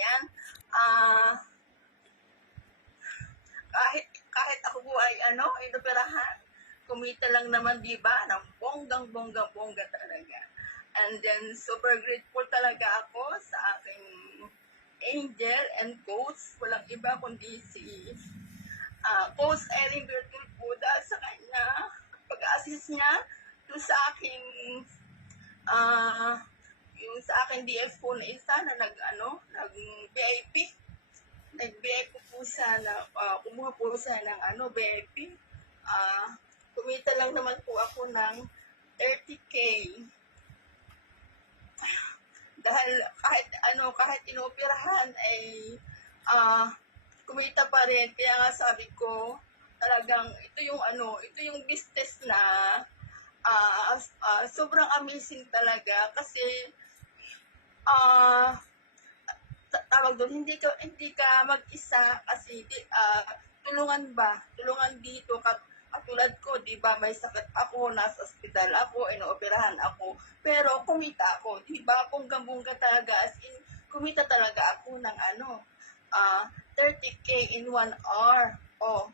yan. Ah, kahit ako po ay inoperahan, kumita lang naman, di ba, ng bonggang-bongga talaga. And then, super grateful talaga ako sa aking angel and coach. Walang iba kundi si Coach Erin Bertul po, dahil sa kanya, pag-assist niya to sa aking yung sa aking DF po na isa na nag-VIP. Nag-VIP po siya na kumuha po siya ng VIP. Kumita lang naman po ako ng 30K. Dahil kahit inoperahan ay kumita pa rin. Kaya nga sabi ko, talagang ito yung business na sobrang amazing talaga kasi tawag doon, hindi ka mag-isa kasi tulungan dito katulad ko, di ba, may sakit ako, nasa ospital ako, inooperahan ako, pero kumita ako, di ba, bonggang-bongga talaga, as in, kumita talaga ako ng 30K in 1 hour. Oh,